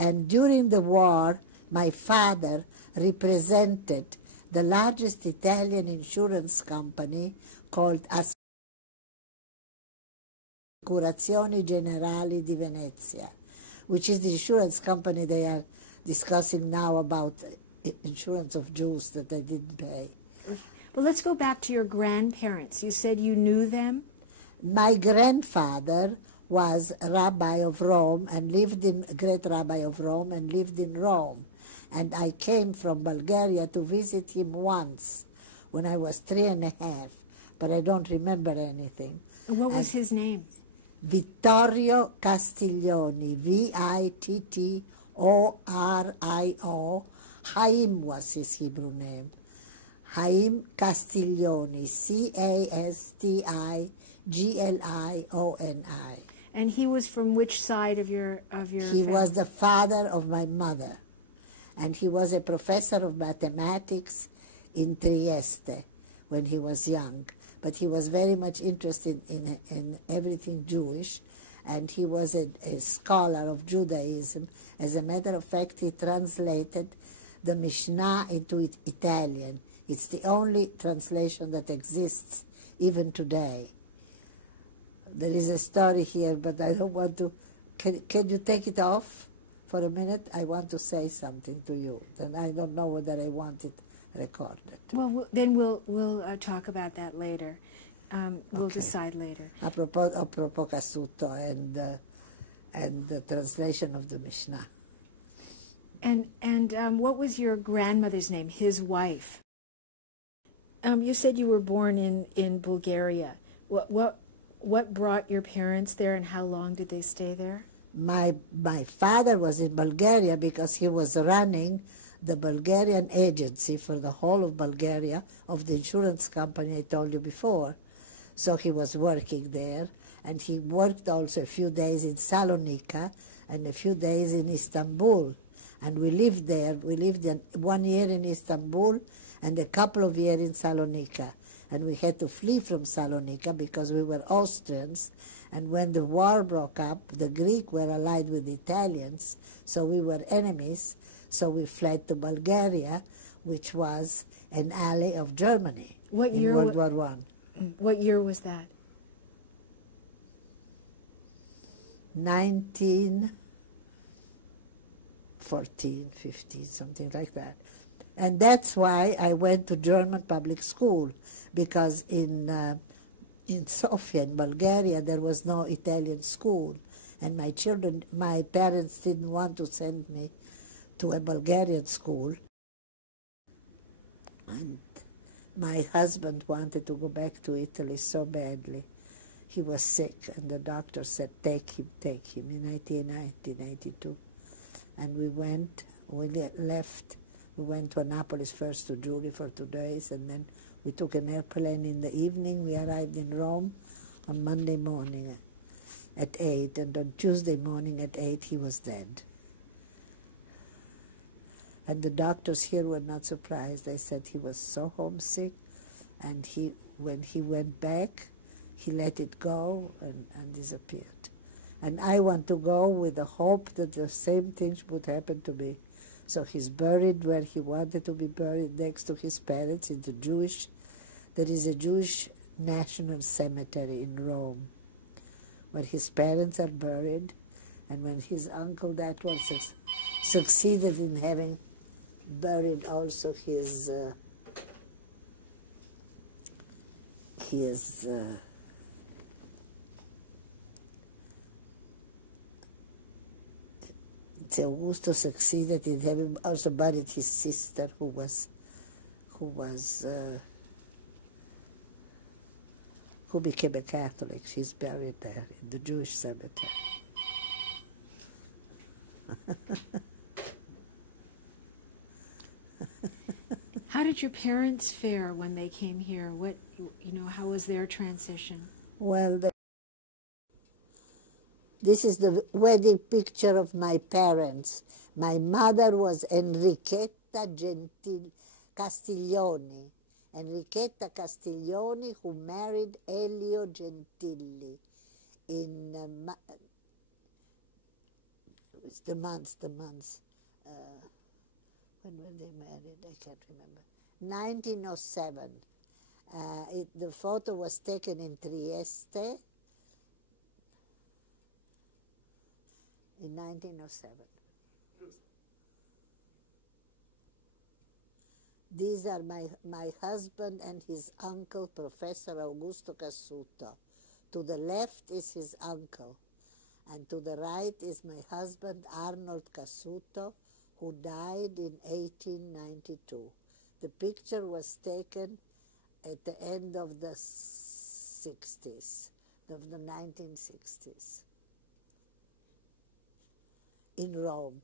And during the war, my father represented the largest Italian insurance company called Assicurazioni Generali di Venezia, which is the insurance company they are discussing now about insurance of Jews that they didn't pay. Well, let's go back to your grandparents. You said you knew them? My grandfather was Rabbi of Rome and lived in, great Rabbi of Rome and lived in Rome. And I came from Bulgaria to visit him once when I was 3.5, but I don't remember anything. And what was his name? Vittorio Castiglioni, Vittorio. Chaim was his Hebrew name. Chaim Castiglioni, Castiglioni. And he was from which side of your He family? was the father of my mother, and he was a professor of mathematics in Trieste when he was young. But he was very much interested in everything Jewish, and he was a scholar of Judaism. As a matter of fact, he translated the Mishnah into Italian. It's the only translation that exists even today. There is a story here, but I don't want to... Can you take it off for a minute? I want to say something to you. Then I don't know whether I want it recorded. Well, then we'll talk about that later. We'll decide later. Apropos Cassuto and the translation of the Mishnah. And what was your grandmother's name, his wife? You said you were born in Bulgaria. What brought your parents there, and how long did they stay there? My father was in Bulgaria because he was running the Bulgarian agency for the whole of Bulgaria of the insurance company I told you before. So he was working there, and he worked also a few days in Salonika and a few days in Istanbul. And we lived there. We lived 1 year in Istanbul and a couple of years in Salonika. And we had to flee from Salonika because we were Austrians. And when the war broke up, the Greek were allied with the Italians, so we were enemies. So we fled to Bulgaria, which was an ally of Germany in World War I. What year was that? 1914, 15, something like that. And that's why I went to German public school, because in Sofia, in Bulgaria, there was no Italian school. And my parents didn't want to send me to a Bulgarian school. And my husband wanted to go back to Italy so badly. He was sick, and the doctor said, take him, in 1992. And we left. We went to Annapolis first to Julie for 2 days, and then we took an airplane in the evening. We arrived in Rome on Monday morning at 8, and on Tuesday morning at 8 he was dead. And the doctors here were not surprised. They said he was so homesick, and when he went back, he let it go and disappeared. And I want to go with the hope that the same things would happen to me. So he's buried where he wanted to be buried, next to his parents. There is a Jewish national cemetery in Rome where his parents are buried, and when his uncle that one succeeded in having buried also his Augusto succeeded in having also buried his sister who became a Catholic. She's buried there in the Jewish cemetery. How did your parents fare when they came here? How was their transition? Well, this is the wedding picture of my parents. My mother was Enrichetta Castiglioni. Enrichetta Castiglioni, who married Elio Gentili in It's the months. When were they married? I can't remember. 1907. The photo was taken in Trieste in 1907. These are my husband and his uncle, Professor Augusto Cassuto. To the left is his uncle, and to the right is my husband, Arnold Cassuto, who died in 1892. The picture was taken at the end of the 60s, of the 1960s, in Rome.